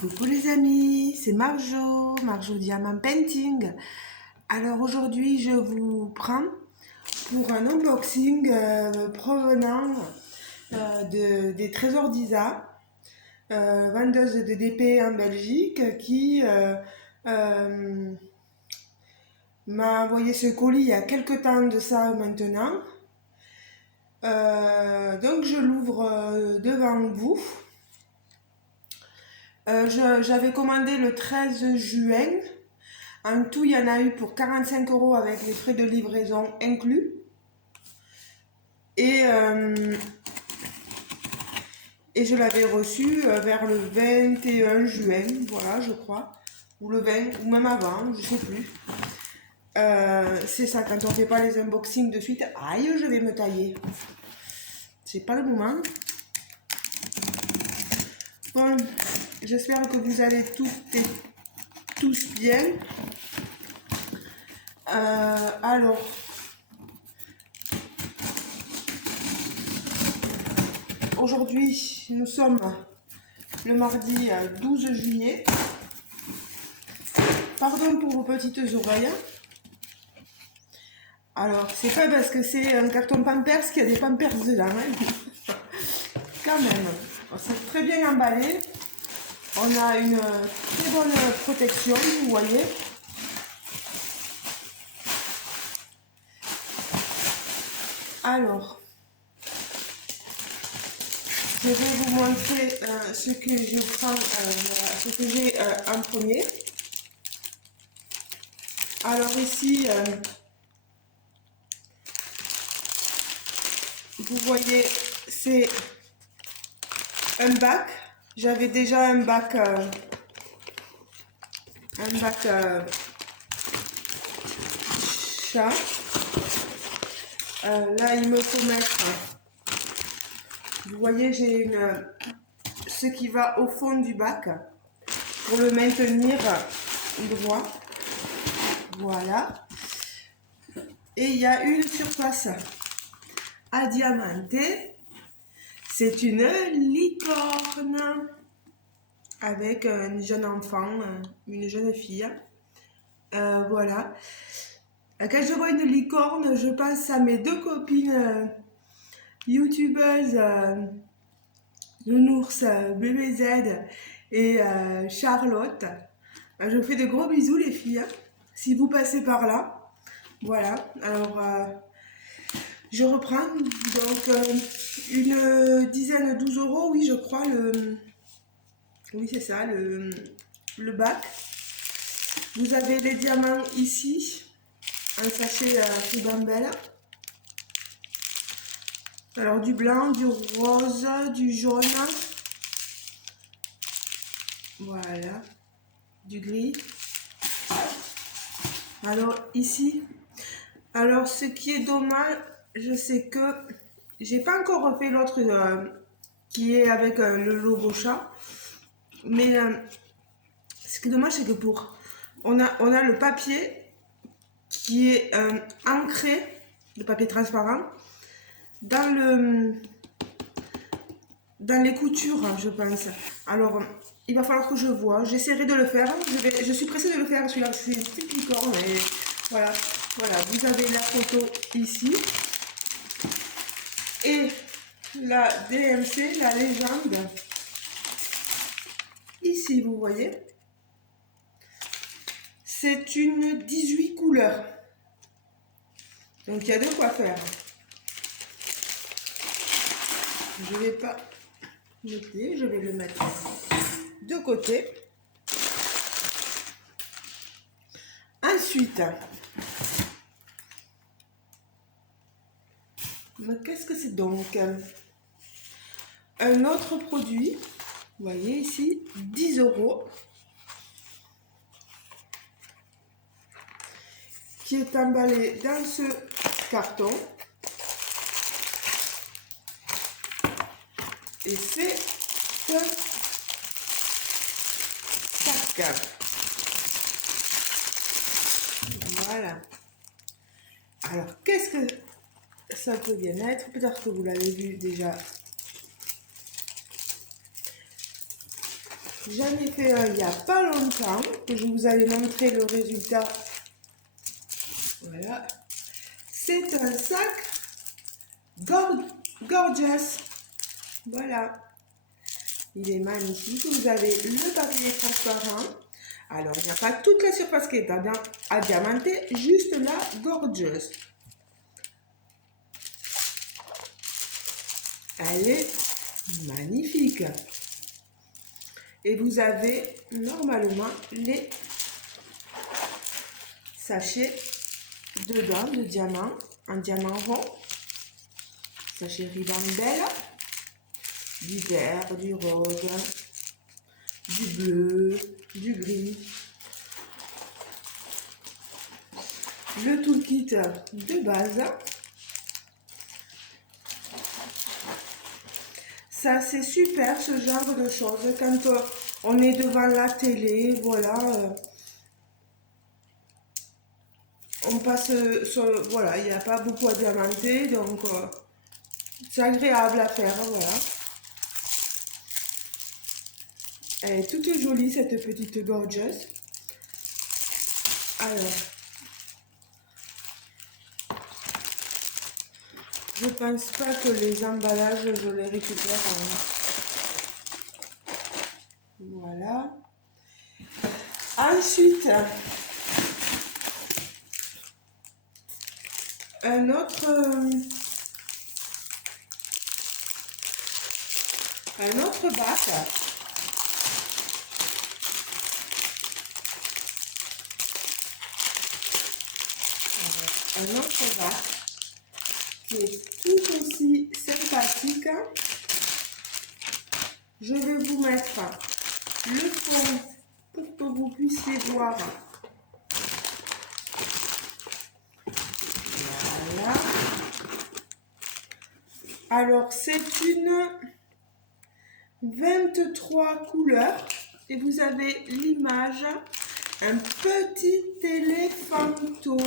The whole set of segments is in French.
Coucou les amis, c'est Marjo Diamant Painting. Alors aujourd'hui je vous prends pour un unboxing provenant des Trésors d'Isa, vendeuse de DP en Belgique, qui m'a envoyé ce colis il y a quelques temps de ça maintenant. Donc je l'ouvre devant vous. J'avais commandé le 13 juin. En tout, il y en a eu pour 45 € avec les frais de livraison inclus. Et je l'avais reçu vers le 21 juin, voilà, je crois. Ou le 20, ou même avant, je sais plus. C'est ça, quand on fait pas les unboxings de suite. Aïe, je vais me tailler. C'est pas le moment. Bon, j'espère que vous allez toutes et tous bien. Alors, aujourd'hui, nous sommes le mardi 12 juillet. Pardon pour vos petites oreilles. Alors, c'est pas parce que c'est un carton Pampers qu'il y a des Pampers dedans. Hein. Quand même, c'est très bien emballé. On a une très bonne protection, vous voyez. Alors, je vais vous montrer ce que je prends, ce que j'ai en premier. Alors ici, vous voyez, c'est un bac. J'avais déjà un bac chat. Là, il me faut mettre, vous voyez, j'ai ce qui va au fond du bac pour le maintenir droit. Voilà. Et il y a une surface à diamanter. C'est une licorne avec un jeune enfant, une jeune fille. Voilà. Quand je vois une licorne, je pense à mes deux copines youtubeuses, Nounours, BBZ et Charlotte. Je vous fais de gros bisous les filles, si vous passez par là. Voilà, alors je reprends. Donc une dizaine, 12 €, oui je crois, oui c'est ça, le bac. Vous avez les diamants ici, un sachet tout bambelle. Alors du blanc, du rose, du jaune, voilà, du gris. Alors ici, alors ce qui est dommage, je sais que j'ai pas encore refait l'autre qui est avec le logo chat, mais ce qui est dommage c'est que on a le papier qui est ancré, le papier transparent, dans les coutures, je pense. Alors, il va falloir que je vois. J'essaierai de le faire. Je suis pressée de le faire. Celui-là, c'est une petite licorne. Et voilà, voilà. Vous avez la photo ici. Et la DMC, la légende. Ici, vous voyez. C'est une 18 couleurs. Donc, il y a de quoi faire. Je ne vais pas noter. Je vais le mettre de côté. Ensuite, mais qu'est-ce que c'est donc? Un autre produit, vous voyez ici, 10 €, qui est emballé dans ce carton. Et c'est un sac. Voilà. Alors, qu'est-ce que ça peut bien être? Peut-être que vous l'avez vu déjà. J'en ai fait un il n'y a pas longtemps, que je vous avais montré le résultat. Voilà. C'est un sac gorgeous. Voilà. Il est magnifique. Vous avez le papier transparent. Alors, il n'y a pas toute la surface qui est à diamanter, juste la gorgeous. Elle est magnifique. Et vous avez normalement les sachets dedans de diamants, un diamant rond, sachet Ribambelle, du vert, du rose, du bleu, du gris. Le toolkit de base. Ça, c'est super ce genre de choses quand on est devant la télé, voilà. On passe sur, voilà, il n'y a pas beaucoup à diamanter, donc c'est agréable à faire, voilà. Elle est toute jolie cette petite gorgeous. Alors, je pense pas que les emballages, je les récupère. Voilà. Ensuite, un autre bac. Un autre bac qui est tout aussi sympathique. Je vais vous mettre le fond pour que vous puissiez voir. Voilà. Alors, c'est une 23 couleurs et vous avez l'image, un petit éléphanto.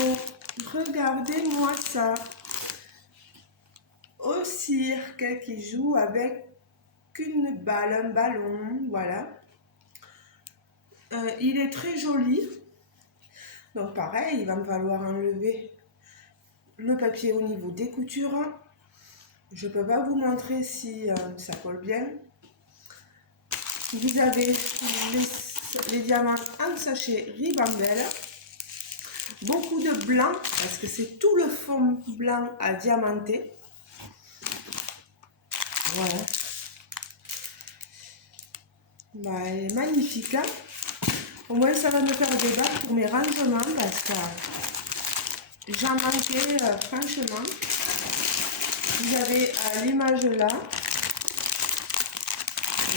Regardez-moi ça. Au cirque qui joue avec une balle, un ballon, voilà. Il est très joli. Donc pareil, il va me falloir enlever le papier au niveau des coutures. Je ne peux pas vous montrer si ça colle bien. Vous avez les diamants en sachet Ribambelle. Beaucoup de blanc, parce que c'est tout le fond blanc à diamanter. Voilà. Bah, elle est magnifique. Hein? Au moins, ça va me faire des bacs pour mes rangements, parce que j'en manquais franchement. Vous avez l'image là.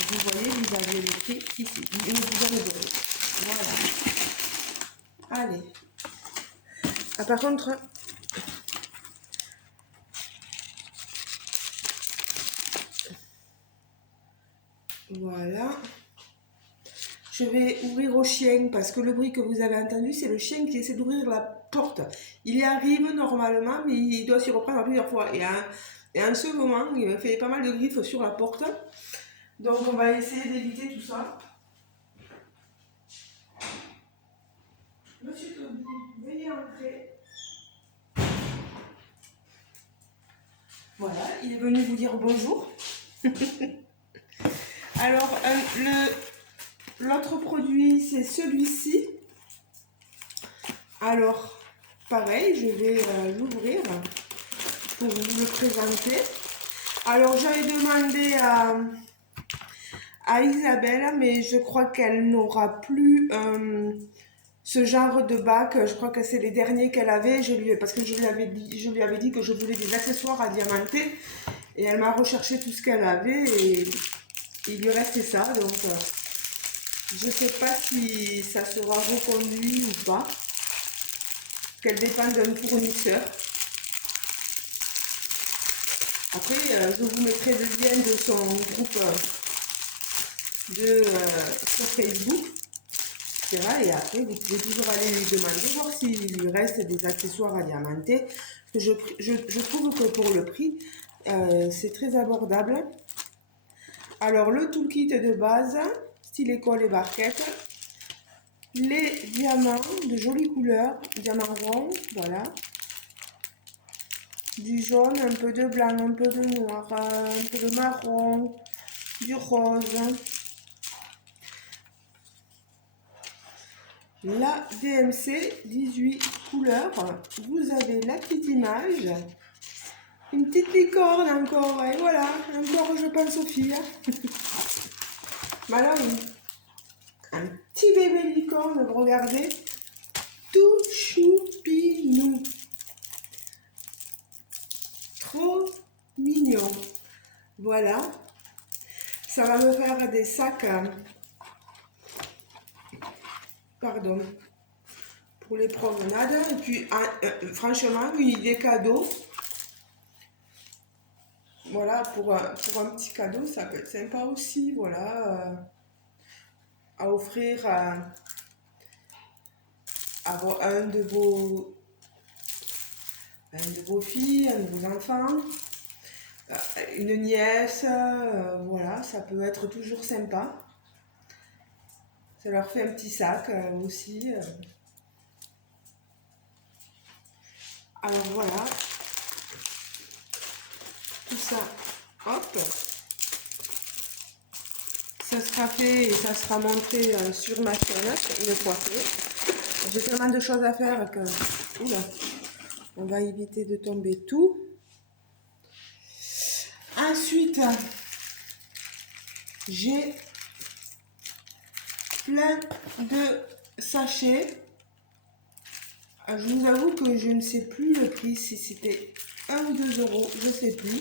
Vous voyez, vous avez le prix ici. Voilà. Allez. Ah, par contre, voilà. Je vais ouvrir au chien parce que le bruit que vous avez entendu, c'est le chien qui essaie d'ouvrir la porte. Il y arrive normalement, mais il doit s'y reprendre plusieurs fois. Et en ce moment, il fait pas mal de griffes sur la porte. Donc on va essayer d'éviter tout ça. Monsieur Toby, veuillez entrer. Voilà, il est venu vous dire bonjour. Alors, l'autre produit, c'est celui-ci. Alors, pareil, je vais l'ouvrir pour vous le présenter. Alors, j'avais demandé à Isabelle, mais je crois qu'elle n'aura plus ce genre de bac. Je crois que c'est les derniers qu'elle avait. Parce que je lui avais dit que je voulais des accessoires à diamanter. Et elle m'a recherché tout ce qu'elle avait et il lui restait ça. Donc, je ne sais pas si ça sera reconduit ou pas. Qu'elle dépend d'un fournisseur. Après, je vous mettrai le lien de son groupe sur Facebook, etc. Et après, vous pouvez toujours aller lui demander, voir s'il lui reste des accessoires à diamanter. Je trouve que pour le prix, c'est très abordable. Alors, le toolkit de base, stylet colle et barquette. Les diamants de jolies couleurs, diamants ronds, voilà. Du jaune, un peu de blanc, un peu de noir, un peu de marron, du rose. La DMC 18 couleurs. Vous avez la petite image. Une petite licorne encore. Et voilà, encore je pense aux filles. Voilà, un petit bébé licorne, regardez. Tout choupinou. Trop mignon. Voilà. Ça va me faire des sacs. Pardon. Pour les promenades. Et puis, franchement, une idée cadeau. Voilà, pour un petit cadeau, ça peut être sympa aussi. Voilà. À offrir à un de vos filles, un de vos enfants, une nièce, voilà, ça peut être toujours sympa. Ça leur fait un petit sac aussi. Alors voilà, tout ça, hop, ça sera fait et ça sera montré sur ma chaîne une fois fait. J'ai tellement de choses à faire que, oula, on va éviter de tomber tout. Ensuite, j'ai plein de sachets. Je vous avoue que je ne sais plus le prix, si c'était 1 ou 2 euros, je ne sais plus.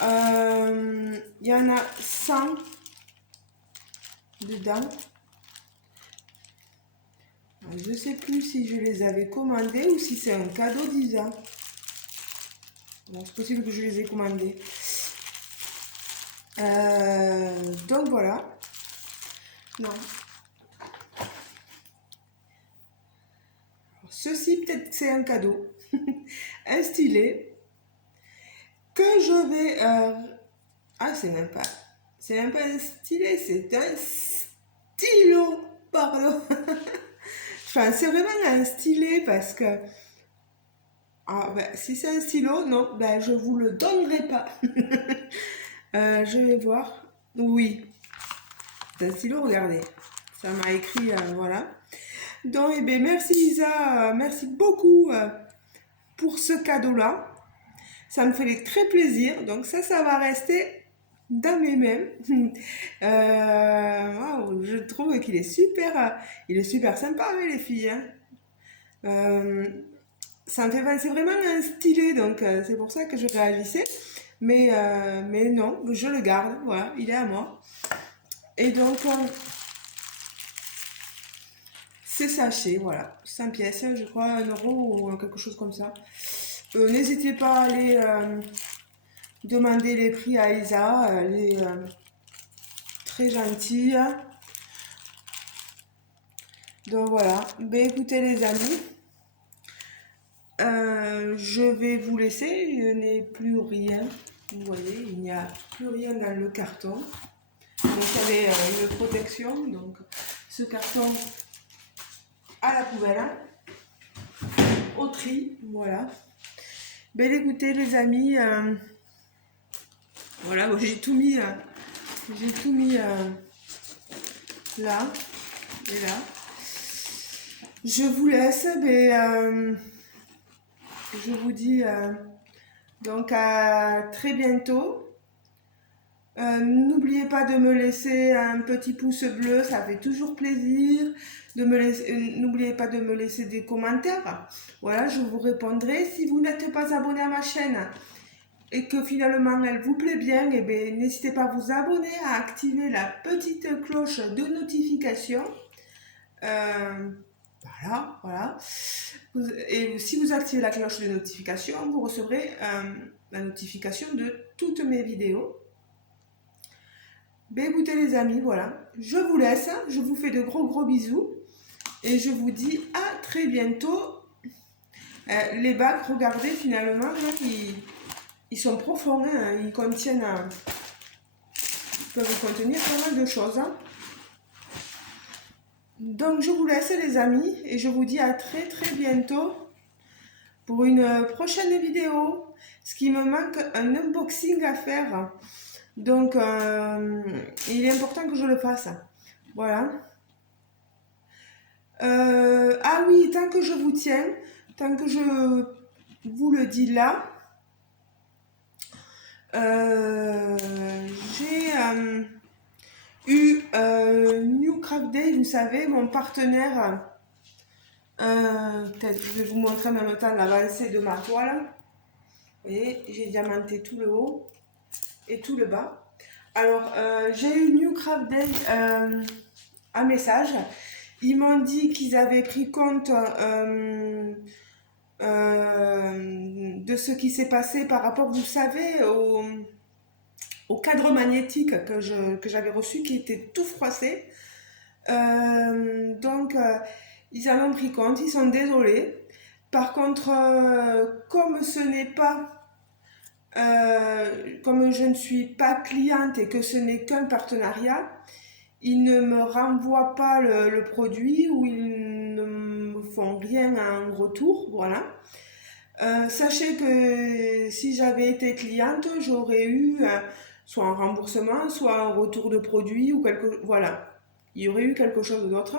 Il y en a 100 dedans. Je ne sais plus si je les avais commandés ou si c'est un cadeau d'Isa. Bon, c'est possible que je les ai commandés. Donc voilà. Non. Ceci, peut-être que c'est un cadeau. Un stylet que je vais... Ah, c'est même pas un stylet, c'est un stylo. Pardon. Enfin, c'est vraiment un stylet parce que... Ah, ben, si c'est un stylo, non, ben, je vous le donnerai pas. Je vais voir. Oui. C'est un stylo, regardez. Ça m'a écrit, voilà. Donc, eh bien, merci Isa, merci beaucoup pour ce cadeau-là. Ça me fait très plaisir. Donc ça va rester dans mes mains. Wow, je trouve qu'il est super sympa avec les filles. Hein. Ça me fait penser vraiment à un stylet, donc c'est pour ça que je réagissais. Mais non, je le garde. Voilà, il est à moi. Et donc, c'est sachet, voilà, 5 pièces, je crois, 1 euro ou quelque chose comme ça. N'hésitez pas à aller demander les prix à Isa, elle est très gentille. Donc voilà, ben écoutez les amis, je vais vous laisser, je n'ai plus rien, vous voyez, il n'y a plus rien dans le carton. Donc il y avait une protection, donc ce carton à la poubelle, hein, au tri, voilà. Ben écoutez les amis, voilà, bon, j'ai tout mis là et là. Je vous laisse, ben, je vous dis donc à très bientôt. N'oubliez pas de me laisser un petit pouce bleu, ça fait toujours plaisir. N'oubliez pas de me laisser des commentaires. Voilà, je vous répondrai. Si vous n'êtes pas abonné à ma chaîne et que finalement elle vous plaît bien, eh bien, n'hésitez pas à vous abonner, à activer la petite cloche de notification. Voilà. Et si vous activez la cloche de notification, vous recevrez la notification de toutes mes vidéos. Ben écoutez les amis, voilà, je vous laisse, je vous fais de gros bisous et je vous dis à très bientôt. Les bacs, regardez finalement, ils sont profonds, hein, ils peuvent contenir pas mal de choses. Hein. Donc je vous laisse les amis et je vous dis à très très bientôt pour une prochaine vidéo. Ce qui me manque, un unboxing à faire. Donc il est important que je le fasse. Voilà. Ah oui, tant que je vous tiens, tant que je vous le dis là, j'ai eu New Craft Day, vous savez, mon partenaire. Peut-être je vais vous montrer en même temps l'avancée de ma toile. Vous voyez, j'ai diamanté tout le haut et tout le bas. Alors, j'ai eu New Craft Day un message. Ils m'ont dit qu'ils avaient pris compte de ce qui s'est passé par rapport, vous savez, au cadre magnétique que j'avais reçu qui était tout froissé. Donc, ils en ont pris compte, ils sont désolés. Par contre, comme ce n'est pas, comme je ne suis pas cliente et que ce n'est qu'un partenariat, ils ne me renvoient pas le produit ou ils ne me font rien en retour, voilà. Sachez que si j'avais été cliente, j'aurais eu soit un remboursement, soit un retour de produit ou quelque, voilà. Il y aurait eu quelque chose d'autre,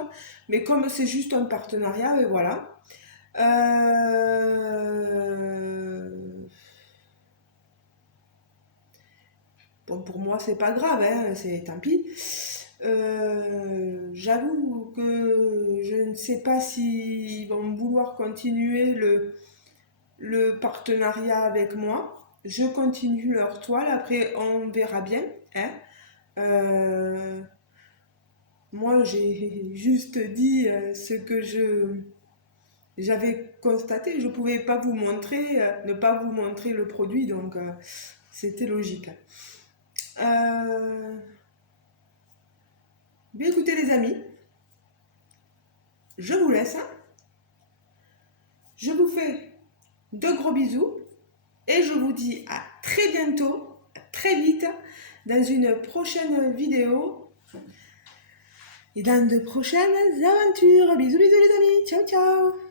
mais comme c'est juste un partenariat, et voilà. Bon, pour moi, c'est pas grave, hein, c'est tant pis. J'avoue que je ne sais pas s'ils vont vouloir continuer le partenariat avec moi. Je continue leur toile, après on verra bien. Hein. Moi, j'ai juste dit ce que j'avais constaté. Je ne pouvais pas vous montrer, ne pas vous montrer le produit, donc c'était logique. Bien écoutez les amis, je vous laisse. Je vous fais de gros bisous et je vous dis à très bientôt, à très vite, dans une prochaine vidéo et dans de prochaines aventures. Bisous bisous les amis, ciao ciao.